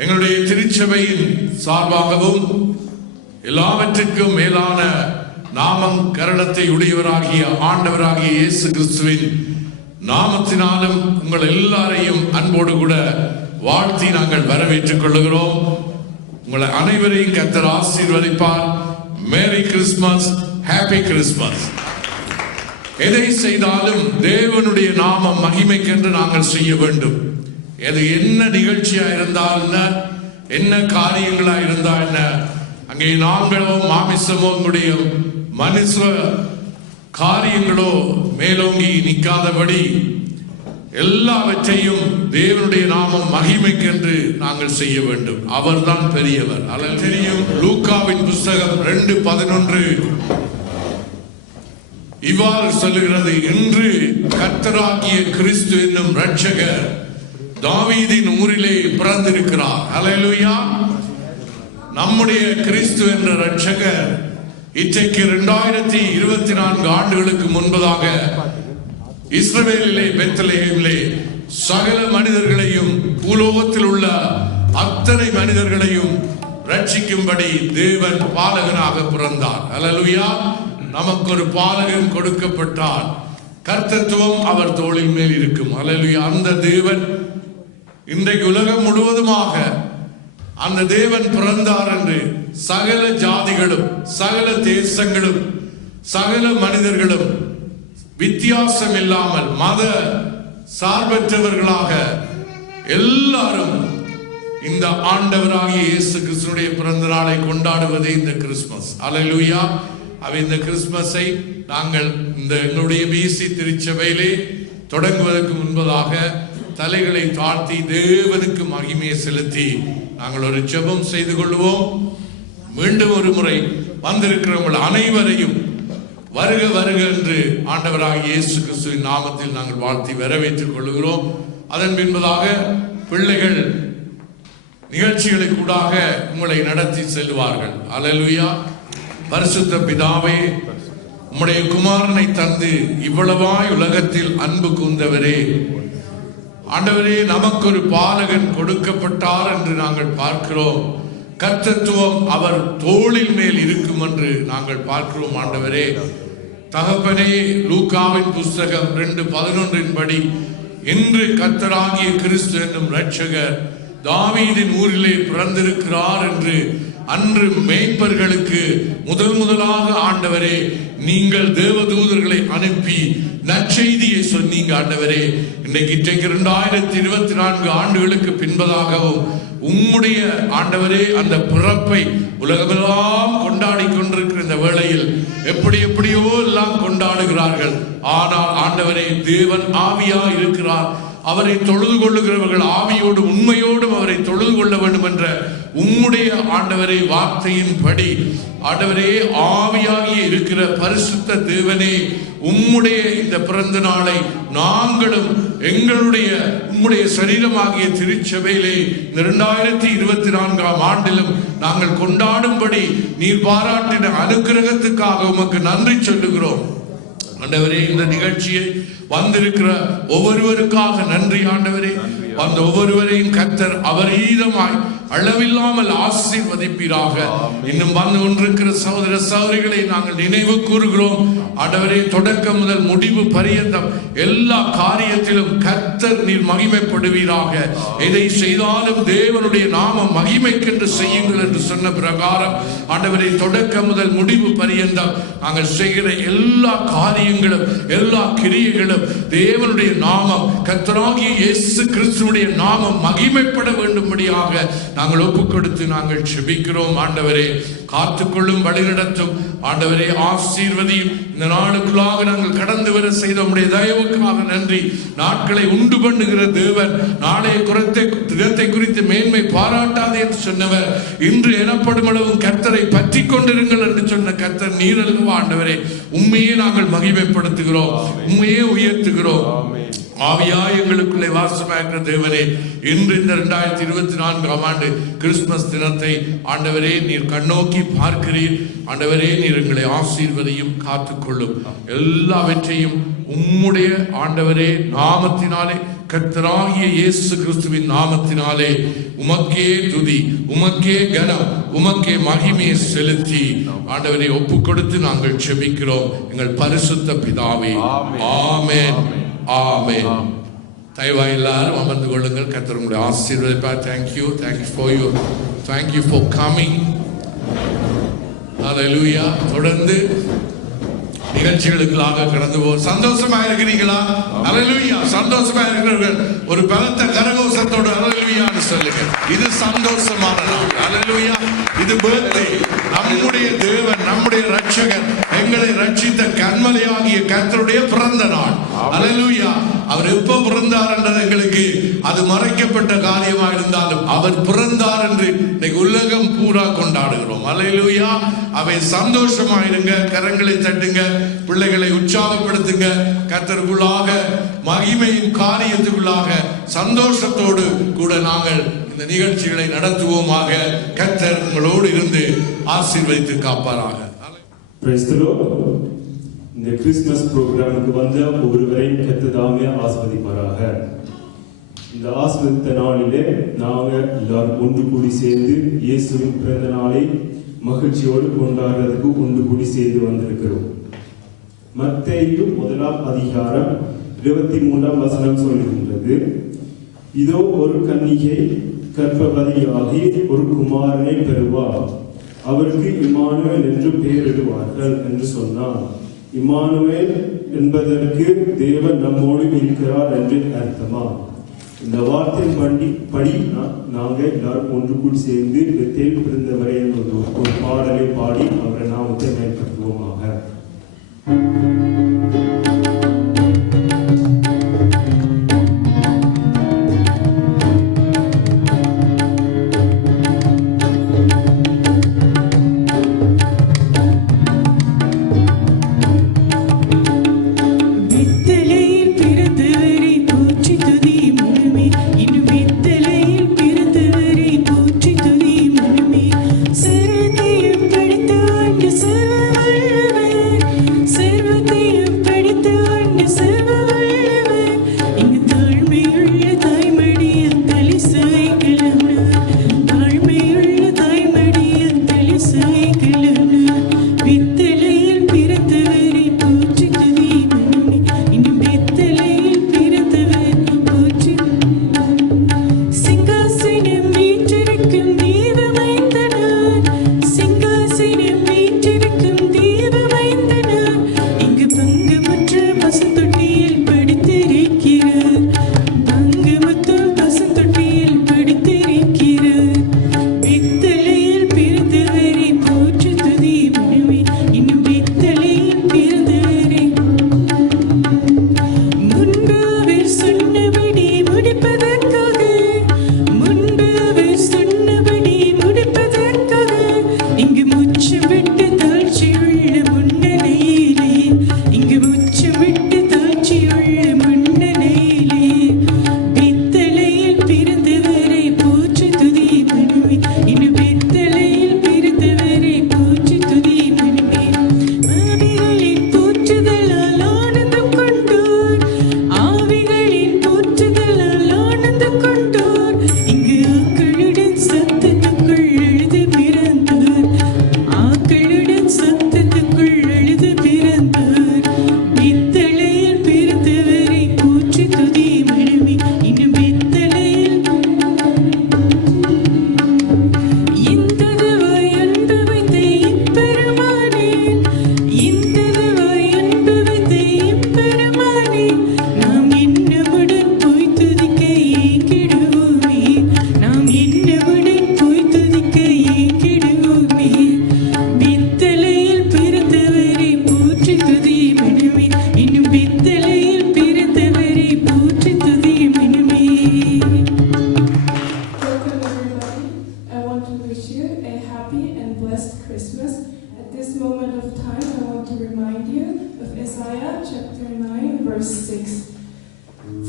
எங்களுடைய திருச்சபையின் சார்பாகவும் எல்லாவற்றுக்கும் மேலான நாமம் கரணத்தை உடையவராகிய ஆண்டவராகிய இயேசு கிறிஸ்துவின் நாமத்தினாலும் உங்கள் எல்லாரையும் அன்போடு கூட வாழ்த்தி நாங்கள் வரவேற்றுக் கொள்ளுகிறோம். உங்களை அனைவரையும் கர்த்தர் ஆசீர்வதிப்பார். மேரி கிறிஸ்துமஸ், ஹாப்பி கிறிஸ்துமஸ். எதை செய்தாலும் தேவனுடைய நாமம் மகிமைக்கென்று நாங்கள் செய்ய வேண்டும். எது என்ன நிகழ்ச்சியா இருந்தால் என்ன காரியங்களா இருந்தா என்ன, அங்கே நாங்களோ மாமிசமோ உங்களுடைய மனுஷ காரியங்களோ மேலோங்கி நிற்காதபடி எல்லாவற்றையும் தேவனுடைய நாமம் மகிமைக்கென்று நாங்கள் செய்ய வேண்டும். அவர்தான் பெரியவர். அல்லது தெரியும், லூக்காவின் புஸ்தகம் 2:11 இவ்வாறு சொல்லுகிறது, இன்று கர்த்தராகிய கிறிஸ்து என்னும் இரட்சகர் தாவீதின் ஊரிலே பிறந்திருக்கிறார். அல்லேலூயா. நம்முடைய கிறிஸ்து என்ற இரட்சகர் இன்றைக்கு 2024 ஆண்டுகளுக்கு முன்பதாக இஸ்ரவேலிலே பெத்லகேமிலே சகல மனிதர்களையும், பூலோகத்தில் உள்ள அத்தனை மனிதர்களையும் ரட்சிக்கும்படி தேவன் பாலகனாக பிறந்தார். அல்லேலூயா. நமக்கு ஒரு பாலகன் கொடுக்கப்பட்டார். கர்த்தத்துவம் அவர் தோளின் மேல் இருக்கும். அல்லேலூயா. அந்த தேவன் இன்றைக்கு உலகம் முழுவதுமாக அந்த தேவன் பிறந்தார் என்று சகல ஜாதிகளும், சகல தேசங்களும், சகல மனிதர்களும் வித்தியாசம் இல்லாமல் மத சார்பற்றவர்களாக எல்லாரும் இந்த ஆண்டவராகிய இயேசு கிறிஸ்துவினுடைய பிறந்த நாளை கொண்டாடுவதே இந்த கிறிஸ்துமஸ். அல்லேலூயா. இந்த கிறிஸ்துமஸை நாங்கள் இந்த எங்களுடைய பிசி திருச்சபையிலே தொடங்குவதற்கு முன்பதாக தலைகளை தாழ்த்தி தேவனுக்கு மகிமையை செலுத்தி நாங்கள் ஒரு ஜெபம் செய்து கொள்வோம். மீண்டும் ஒரு முறை வந்திருக்கிறவர்கள் அனைவரையும் வருக வருக என்று ஆண்டவராகிய இயேசு கிறிஸ்துவின் நாமத்தில் நாங்கள் வாழ்த்தி வரவேற்றுக் கொள்கிறோம். அதன் பின்பதாக பிள்ளைகள் நிகழ்ச்சிகளை கூடாக உங்களை நடத்தி செல்வார்கள். அல்லேலூயா. பரிசுத்த பிதாவே, உம்முடைய குமாரனை தந்து இவ்வளவாய் உலகத்தில் அன்பு கூர்ந்தவரே, ஆண்டவரே, நமக்கு ஒரு பாலகன் கொடுக்கப்பட்டார் என்று நாங்கள் பார்க்கிறோம். கர்த்தத்துவம் அவர் தோளின் மேல் இருக்கும் என்று நாங்கள் பார்க்கிறோம். ஆண்டவரே, தகப்பனே, லூக்காவின் புஸ்தகம் 2:11 படி இன்று கர்த்தராகிய கிறிஸ்து என்னும் இரட்சகர் தாவீதின் ஊரிலே பிறந்திருக்கிறார் என்று அன்று மேய்ப்பர்களுக்கு முதலாக ஆண்டவரே நீங்கள் தேவதூதர்களை அனுப்பி நற்செய்தியை சொன்னீங்க. ஆண்டவரே, இன்றைக்கு 2024 ஆண்டுகளுக்கு பின்பதாகவும் உம்முடைய ஆண்டவரே அந்த பிறப்பை உலகமெல்லாம் கொண்டாடி கொண்டிருக்கிற இந்த வேளையில் எப்படியோ எல்லாம் கொண்டாடுகிறார்கள். ஆனால் ஆண்டவரே, தேவன் ஆவியா இருக்கிறார். அவரை தொழுது கொள்ளுகிறவர்கள் ஆவியோடும் உண்மையோடும் அவரை தொழுது கொள்ள வேண்டும் என்ற உம்முடைய ஆண்டவரே வார்த்தையின் படி ஆண்டவரே, ஆவியாகிய இருக்கிற பரிசுத்த தேவனே, உம்முடைய இந்த பிறந்த நாளை நாங்களும் எங்களுடைய உம்முடைய சரீரமாகிய திருச்சபையிலே இந்த 2024 ஆண்டிலும் நாங்கள் கொண்டாடும்படி நீர் பாராட்டின அனுக்கிரகத்துக்காக உமக்கு நன்றி சொல்லுகிறோம். ஆண்டவரே, இந்த நிகழ்ச்சியை வந்திருக்கிற ஒவ்வொருவருக்காக நன்றி. ஆண்டவரே, அந்த ஒவ்வொருவரையும் கர்த்தர் அபரீதமாய் அளவில்லாமல் ஆசீர்வதிப்பீராக. இன்னும் வந்து கொண்டிருக்கிற சகோதர சகோதரிகளை நாங்கள் நினைவு கூறுகிறோம். ஆண்டவரே, தொடக்கம் முதல் முடிவு பரியந்தம் எல்லா காரியத்திலும் கர்த்தர் நீர் மகிமைப்படுவீராக. எதை செய்தாலும் தேவனுடைய நாம மகிமைக்கென்று செய்யுங்கள் என்று சொன்ன பிரகாரம் ஆண்டவரே, தொடக்கம் முதல் முடிவு பரியந்தம் நாங்கள் செய்கிற எல்லா காரியங்களும், எல்லா கிரியைகளும் தேவனுடைய நாமம், கர்த்தராகிய இயேசு கிறிஸ்துவினுடைய நாமம் மகிமைப்பட வேண்டும்படியாக நாங்கள் ஒப்புக் கொடுத்து நாங்கள் ஜெபிக்கிறோம். ஆண்டவரே, காத்துக்கொள்ளும், வழிநடத்தும். ஆண்டவரே, ஆசீர்வதியும். இந்த நாளுக்குள்ளாக நாங்கள் கடந்து வர செய்த உம்முடைய தயவுக்காக நன்றி. நாட்களை உண்டு பண்ணுகிற தேவன், நாளைய தினத்தை குறித்து மேன்மை பாராட்டாதே என்று சொன்னவர், இன்று எனப்படும் அளவும் கர்த்தரை பற்றி கொண்டிருங்கள் என்று சொன்ன கர்த்தர் நீர் அல்லவா. ஆண்டவரே, உண்மையே நாங்கள் மகிமைப்படுத்துகிறோம், உண்மையே உயர்த்துகிறோம். ஆவியாய் எங்களுக்குள்ளே வாசமாகிற தேவனே, இன்று இந்த 2024 ஆண்டு கிறிஸ்துமஸ் தினத்தை ஆண்டவரே நீர் கண்ணோக்கி பார்க்கிறீர். ஆண்டவரே, நீர் எங்களை ஆசீர்வதியும், காத்துக்கொள்ளும். எல்லாவற்றையும் உம்முடைய ஆண்டவரே நாமத்தினாலே கர்த்தராகிய இயேசு கிறிஸ்துவின் நாமத்தினாலே உமக்கே துதி, உமக்கே கனம், உமக்கே மகிமையை செலுத்தி ஆண்டவரை ஒப்பு கொடுத்து நாங்கள் ஜெபிக்கிறோம் எங்கள் பரிசுத்த பிதாவே. ஆமென், ஆமென். தயவாய் எல்லாரும் அமர்ந்து கொள்ளுங்கள். கர்த்தர் உங்களுடைய ஆசீர்வதிப்பார். Thank you, thank you for coming. Hallelujah. தொடர்ந்து நிகழ்ச்சிகளுக்காக கடந்து போ. சந்தோஷமா இருக்கிறீங்களா? ஹல்லேலூயா. சந்தோஷமா இருக்கிறவர்கள் ஒரு பலத்த கரகோஷத்தோடு ஹல்லேலூயான்னு சொல்லுங்க. இது சந்தோஷமான நாள். ஹல்லேலூயா. இது பர்த்டே. நம்முடைய தேவன், நம்முடைய ரட்சகர், எங்களை ரட்சித்த கன்மலையாகிய கர்த்தருடைய பிறந்த நாள். ஹல்லேலூயா. அவர் எப்ப பிறந்தார் என்றது எங்களுக்கு அது மறைக்கப்பட்ட காரியமா இருந்தாலும் அவர் பிறந்தார் என்று இன்னைக்கு உலகம் பூரா கொண்டாடுகிறோம். ஹல்லேலூயா. அவை சந்தோஷமா இருங்க, கரங்களை தட்டுங்க, பிள்ளைகளை உற்சாகப்படுத்துங்க. கர்த்தருக்குள்ளாக மகிமையின் காரியத்துக்குள்ளாக சந்தோஷத்தோடு கூட நாங்கள் இந்த நிகழ்ச்சிகளை நடத்துவோமாக. கர்த்தர் உங்களோடு இருந்து ஆசீர்வதித்து காப்பாராக. இந்த கிறிஸ்துமஸ் ப்ரோக்ராமுக்கு வந்த ஒவ்வொருவரையும் கர்த்தர் ஆஸ்வதிப்பாராக. இந்த ஆஸ்வதித்த நாளிலே நாங்கள் எல்லாரும் ஒன்று கூடி சேர்ந்து இயேசுவின் பிறந்த நாளை மகிழ்ச்சியோடு கொண்டாடுறதுக்கு ஒன்று கூடி சேர்ந்து வந்திருக்கிறோம். மத்தேயு 1 அதிகாரம் 23 வசனம் சொல்லுகின்றது, இதோ ஒரு கன்னிகை கர்ப்பவதியாகி ஒரு குமாரனை பெறுவார், அவருக்கு இம்மானுவேல் என்று பெயரிடுவார்கள் என்று சொன்னார். இம்மானுவேல் என்பதற்கு தேவன் நம்மோடு இருக்கிறார் என்று அர்த்தமா? இந்த வார்த்தை படி நாங்கள் எல்லாரும் ஒன்று கூடி சேர்ந்து தேவ் பிறந்தவரை ஒரு பாடலை பாடி அவரை நாமத்தை மேம்படுத்துவோமாக.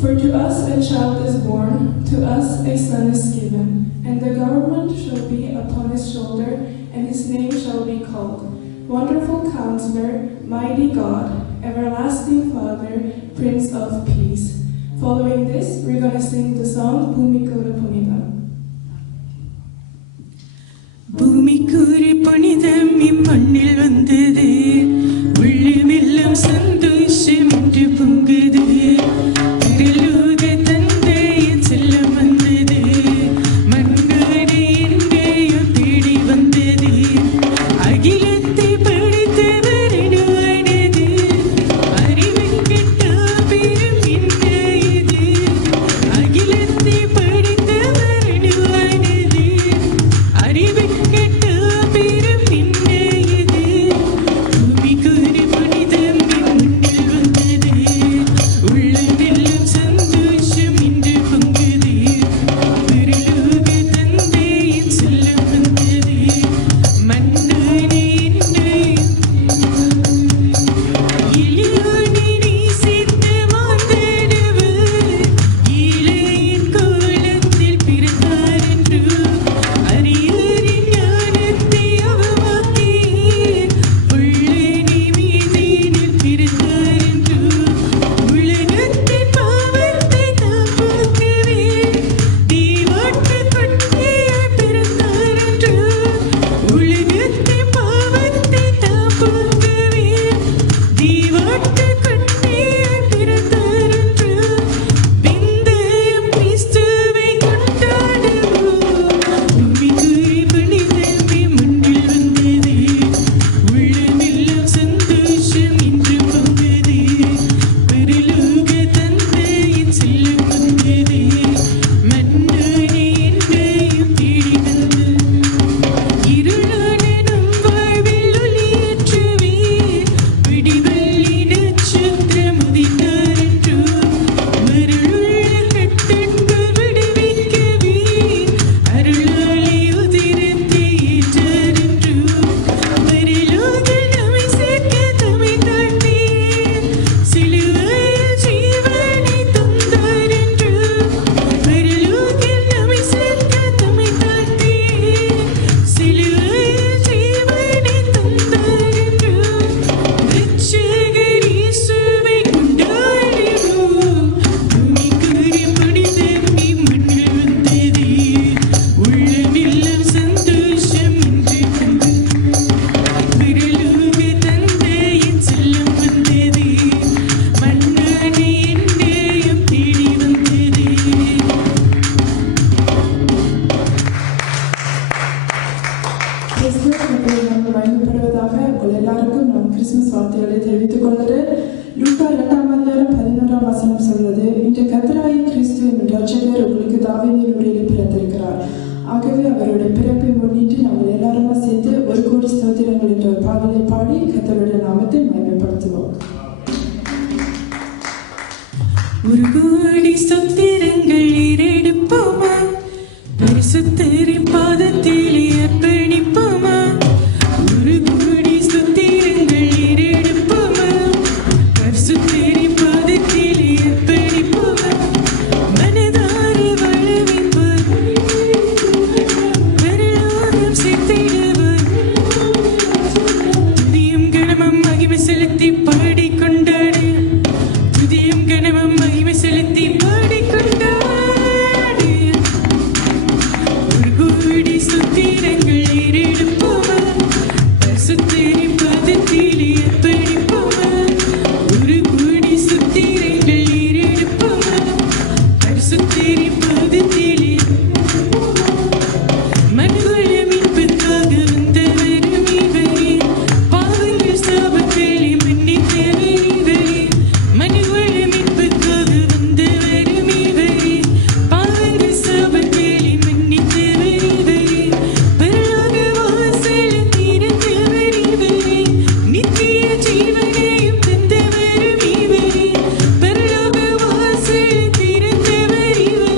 For to us a child is born, to us a son is given, and the government shall be upon his shoulder, and his name shall be called Wonderful Counselor, Mighty God, Everlasting Father, Prince of Peace. Following this, we're going to sing the song Bhumikura Punidam. பூமிக்கூறு புனிதம் இம்மண்ணில் வந்தது, உள்ளுமெல்லாம் சந்தோஷம் என்று பொங்குது. திருலோக தந்தையின் செல்லம் வந்தது, மண்ணோடு எங்கேயோ தேடி வந்தது. அகிலத்தை படைத்தவர் எனுவானது, அறிவின் கெட்டா பெரும் என்ன இது. அகிலத்தை படைத்தவர் எனுவானது, அறிவின் கெட்டா பெரும் என்ன இது. பூமிக்கூறு புனிதம் இம்மண்ணில் வந்தது, உள்ளமெல்லாம் சந்தோஷம் இன்று பொங்குது. திருலோக தந்தையின் செல்லம் வந்தது, மன்னனே இளையோனை நேசித்த மாந்தரவர், இளையின் கோலத்தில் பிறந்தார் என்று. அரியரின் ஞானத்தை அவமாக்கியீர், உள்ளனி மீதினில் பிறந்தார் என்று. உலகத்தின் பாவத்தை தாம் போக்கவே, தீவாட்டுக் கொட்டியாய் பிறந்தார் என்று. உலகத்தின் பாவத்தை தாம் போக்கவே, தீவாட்டுக் கொட்டியாய் பிறந்தார் என்று. விந்தயம் கிறிஸ்துவை கொண்டாடுவோம், பூமிக்கூறு புனிதம் இம்மண்ணில் வந்தது, உள்ளமெல்லாம் சந்தோஷம் இன்று பொங்குது. பரலோக தந்தையின் செல்லம் வந்தது, மன்னனே என்னையும் தேடி வந்தது. இருளான நம் வாழ்வில் ஒளியேற்றுவீர், விடிவெள்ளி நட்சத்திரம் உதித்தார் என்று. மருளுள்ள கட்டங்கள் விடுவிக்கவீர், அருளாலே உதிரத்தை ஏற்றார் என்று. பரலோகில் நம்மை சேர்க்க தம்மை தாழ்த்தியீர், சிலுவையில் ஜீவனை தந்தார் என்று. பரலோகில் நம்மை சேர்க்க தம்மை தாழ்த்தியீர், சிலுவையில் ஜீவனை தந்தார் என்று. இரட்சகர் இயேசுவை கொண்டாடுவோம், பூமிக்கூறு புனிதம் இம்மண்ணில் வந்தது, உள்ளமெல்லாம் சந்தோஷம் இன்று பொங்குது. பரலோக தந்தையின் செல்லம் வந்தது, மன்னனே என்னையும் தேடி வந்தது. கிறிஸ்துவ நாமம் மகிமைப்படுவதாக. உங்கள் எல்லாருக்கும் நான் கிறிஸ்துமஸ் வாழ்த்துக்களை தெரிவித்துக் கொள்கிறேன். லூக்கா 2:11 சொல்வது, இன்று கர்த்தராகிய கிறிஸ்து என்னும் இரட்சகர் உங்களுக்கு தாவீதின் ஊரில் பிறந்திருக்கிறார். ஆகவே அவருடைய பிறப்பை முன்னிட்டு நாங்கள் எல்லாருமா சேர்த்து ஒரு கோடி ஸ்தோத்திரங்கள் என்ற ஒரு பாடலை பாடி கர்த்தருடைய நாமத்தை மகிமைப்படுத்துவோம். ஒரு கோடி ஸ்தோத்திரங்கள் ஏறெடுப்போமா, பரிசுத்தரின் பாதத்திலே அர்ப்பணிப்போமா. ஒரு கோடி ஸ்தோத்திரங்கள் ஏறெடுப்போமா, பரிசுத்தரின் பாதத்திலே அர்ப்பணிப்போமா. மனதார வாழ வைப்பார், பரலோகம் சேர்த்திடுவார். துதியும் கனமும் மகிமை செலுத்தி பாடிக் கொண்டாடு, துதியும் கனமும் மகிமை செலுத்தி பாடிக் கொண்டாடு. ஒரு கோடி ஸ்தோத்திரங்கள் ஏறெடுப்போமா, பரிசுத்தரின் பாதத்திலே அர்ப்பணிப்போமா. ஒரு கோடி ஸ்தோத்திரங்கள் ஏறெடுப்போமா, பரிசுத்தரின் பாதத்திலே. மனுகுல மீட்புக்காக வந்தவரும் இவரே, பாவங்கள் சாபங்களை மன்னித்தவர் இவரே. மனுகுல மீட்புக்காக வந்தவரும் இவரே, பாவங்கள் சாபங்களை மன்னித்தவர் இவரே. பரலோக வாசல் திறந்தவர் இவரே, நித்திய ஜீவனையும் தந்தவரும் இவரே. பரலோக வாசல் திறந்தவர் இவரே,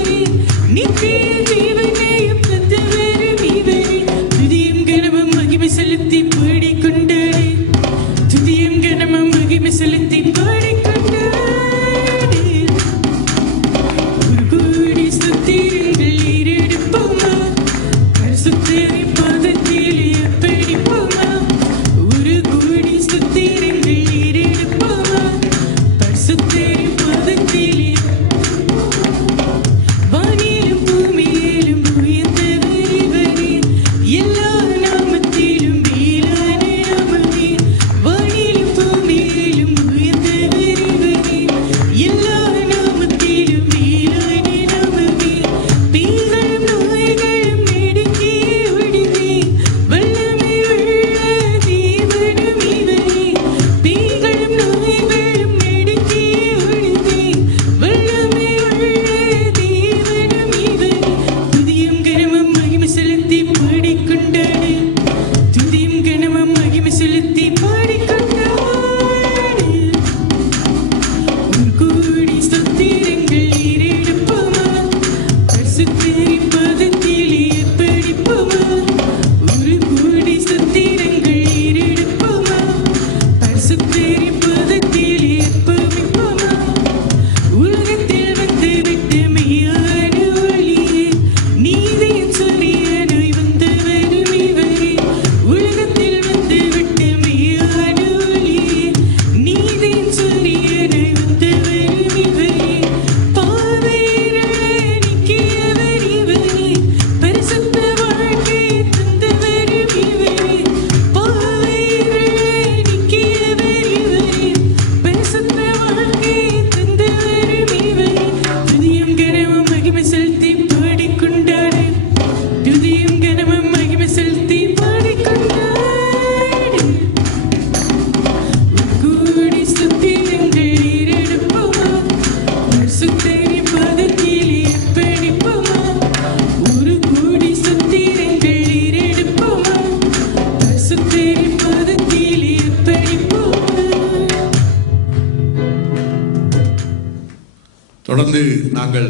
இப்பொழுது நாங்கள்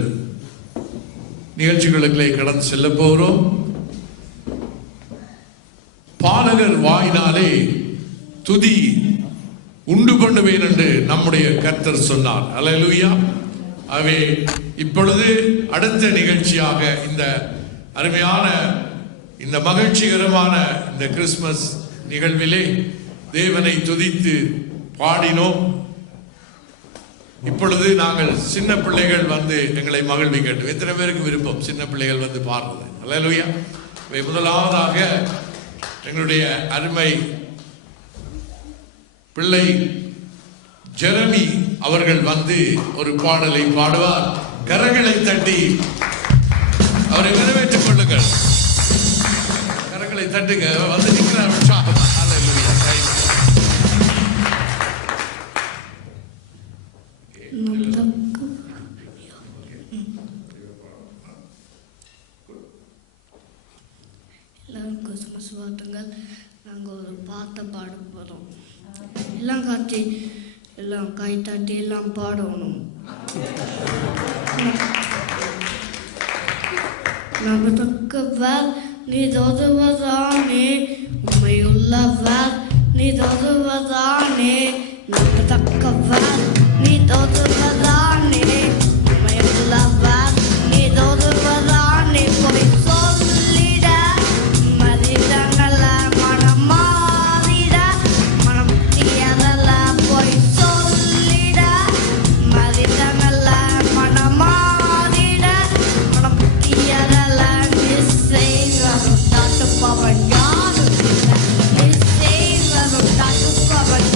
நிகழ்ச்சிகளுக்குள்ளே கடந்து செல்ல போகிறோம். பாலகர் வாயினாலே துதி உண்டு பண்ணுவேன் என்று நம்முடைய கர்த்தர் சொன்னார். அல்லேலூயா. ஆகவே இப்பொழுது அடுத்த நிகழ்ச்சியாக இந்த அருமையான இந்த மகிழ்ச்சிகரமான இந்த கிறிஸ்துமஸ் நிகழ்விலே தேவனை துதித்து பாடினோம். இப்பொழுது நாங்கள் சின்ன பிள்ளைகள் வந்து எங்களை மகிழ்விக்கட்டும். எத்தனை பேருக்கு விருப்பம் சின்ன பிள்ளைகள் வந்து பாடுறது? அல்லேலூயா. முதலாவதாக எங்களுடைய அருமை பிள்ளை ஜெரமி அவர்கள் வந்து ஒரு பாடலை பாடுவார். கரங்களை தட்டி அவரை வரவேற்றுக் கொள்ளுங்கள். கரங்களை தட்டுங்க. வந்து நிற்கிறார் உற்சாகம். அல்லேலூயா. எல்லாரும் கிறிஸ்துமஸ் வாழ்த்துங்கள். நாங்கள் ஒரு பாட்டை பாட போகிறோம். எல்லாம் காட்சி எல்லாம் கை தட்டி எல்லாம் பாடணும். நம்ம தக்கவர் நீ தோதுவதானே, உண்மையுள்ளவர் நீ தோதுவதானே. நம்ம தக்கவர் நீ தோதுவதானே, உண்மையுள்ளவர் நீ தோதுவதானே. போய் சொல்லிட மதிதங்கள மனம் மாறிட, மனம் தீயதல்ல. போய் சொல்லிட மதிதங்கள மனம் மாறிட, மனம் தீயதல்ல. நிச்சயம் தட்டுப்பவன் யாரும் இல்லை, நிச்சயம் தட்டுப்பவன்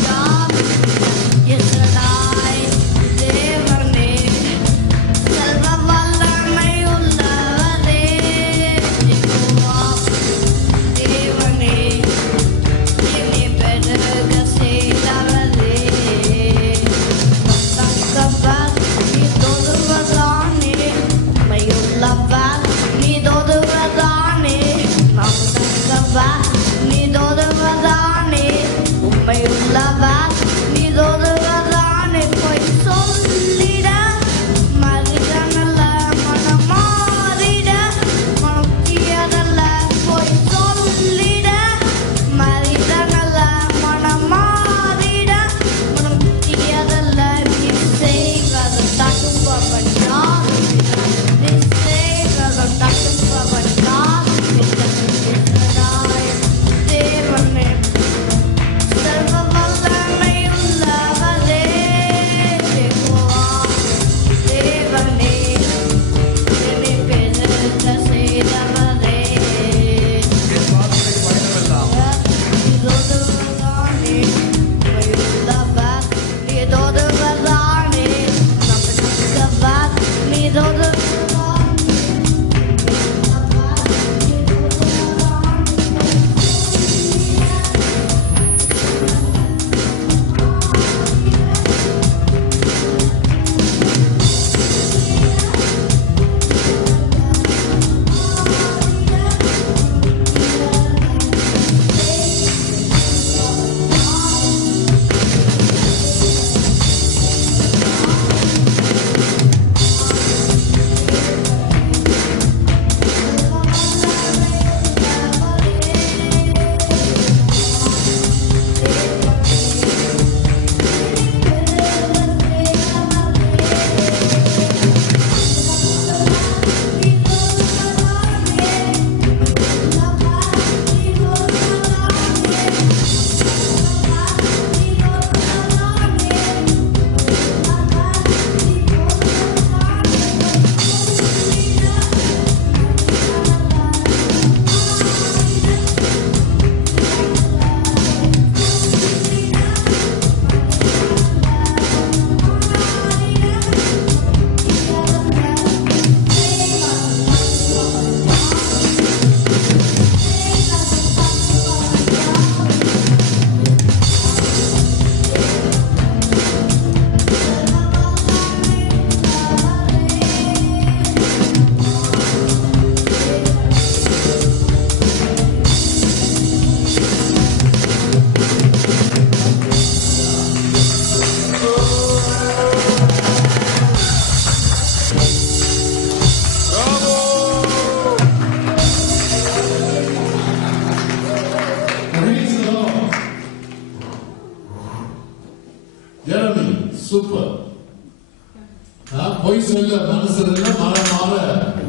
பொய் சொல்ல மனுஷர் மாற மாற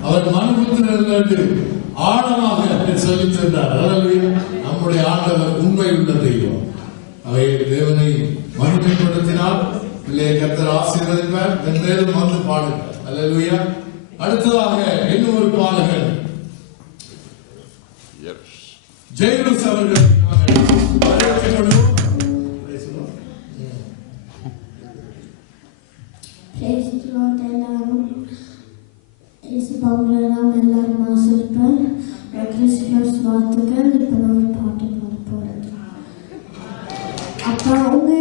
அவர் மனுபுத்திரர்கள் ஆழமாக சொல்லிச் சென்றார். நம்முடைய ஆண்டவர் உண்மை உள்ள தெய்வம். அவை தேவனை மகிமைப்படுத்தினால் பிள்ளையை கர்த்தர் ஆசீர்வதிப்பார். வெவ்வேறு வந்து பாடுங்க. அல்லேலூயா. அடுத்ததாக இன்னும் ஒரு பாடகர் ஜெயருஸ் அவர்கள் வரவேற்கப்படுவோம். எல்லாரும் எல்லாரும் ஆசிரியர் கிறிஸ்துமஸ் வாழ்த்துக்கள். இப்போ நம்ம பாட்டு பாட போறது. அப்பா உங்க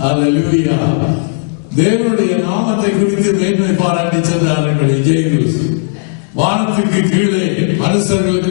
அல்லேலூயா. தேவனுடைய நாமத்தை குறித்து மேன்மை பாராட்டி சென்றார்கள். வானத்துக்கு கீழே மனுஷர்களுக்கு